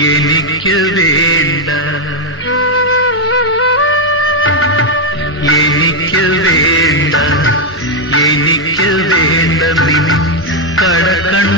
എനിക്ക് വേണ്ട. എനിക്ക് വേണ്ട. എനിക്ക് വേണ്ട നിൻ കടക്കണ്ട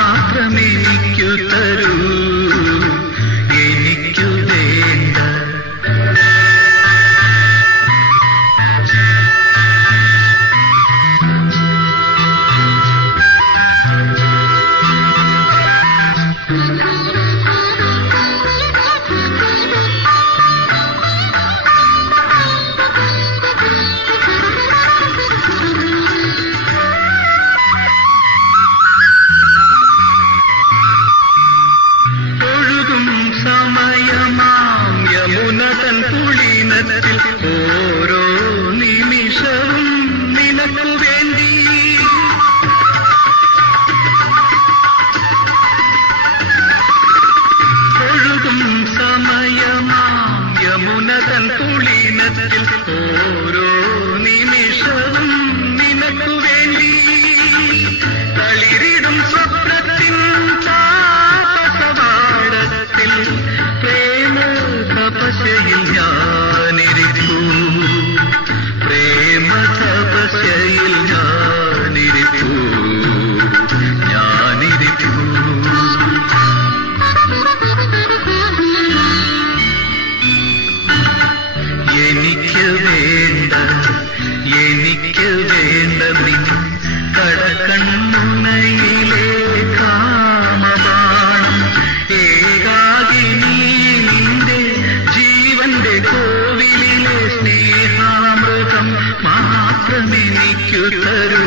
மனதில் മാത്രമെനിക്കു തരൂ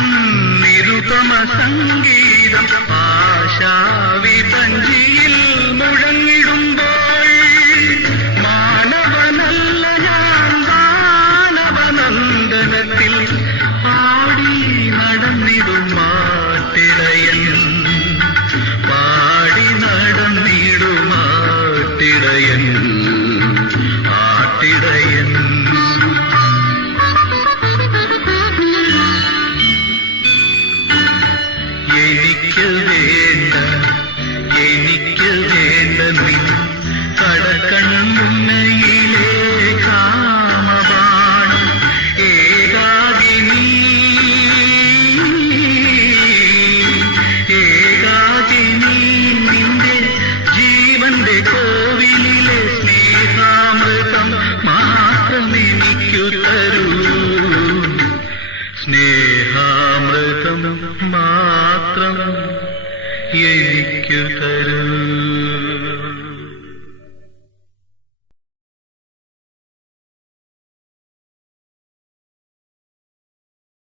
സുന്ദരമെന്നിരുതമ സംഗീതം ആശാവിതഞ്ചിയിൽ കണ്ണുണ്ണയിലെ കാമബാണം ഏകാകിനി ഏകാകിനി നിന്റെ ജീവന്റെ കോവിലിലെ സ്നേഹാമൃതം മാത്രം. എനിക്കു തരൂ. സ്നേഹാമൃതം മാത്രം എനിക്കു തരൂ.